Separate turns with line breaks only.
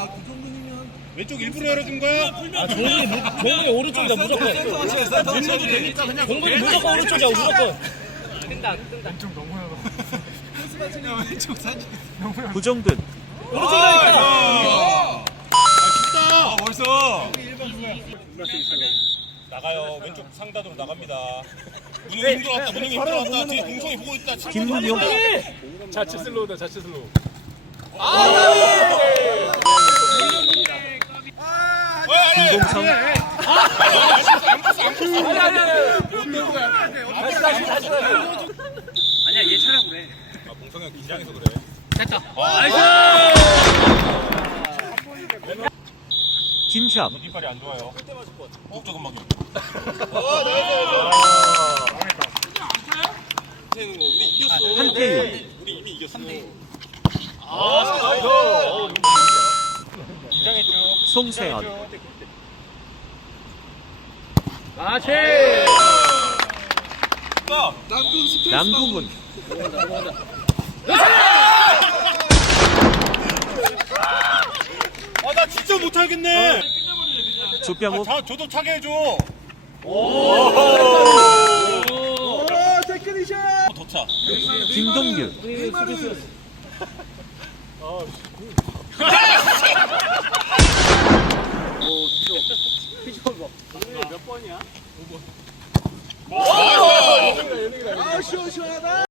왼쪽 일부러 열어준 거야?
아, 종훈이 오른쪽이다, 무조건. 종훈이 무조건 오른쪽이야, 무조건. 뜬다.
왼쪽 사진.
구정근
오른쪽이라니까.
쉽다.
벌써.
나가요. 왼쪽 상단으로 나갑니다. 문영이 힘들어왔다. 문영이 힘들어왔다. 뒤에 공성이 보고 있다.
김문용
자체 슬로우다, 자체 슬로우.
김동성
아니야, 얘 차라고 그래.
아, 공성이 형 긴장해서 그래.
됐다.
김샵
뒷발이 안 좋아요. 목적 음악이.
한태윤
우리 이미 이겼어.
송세현 남궁훈
아, 나 진짜 못하겠네.
조병욱
저도 차게 해줘. 더 차.
김동규
몇 번이야?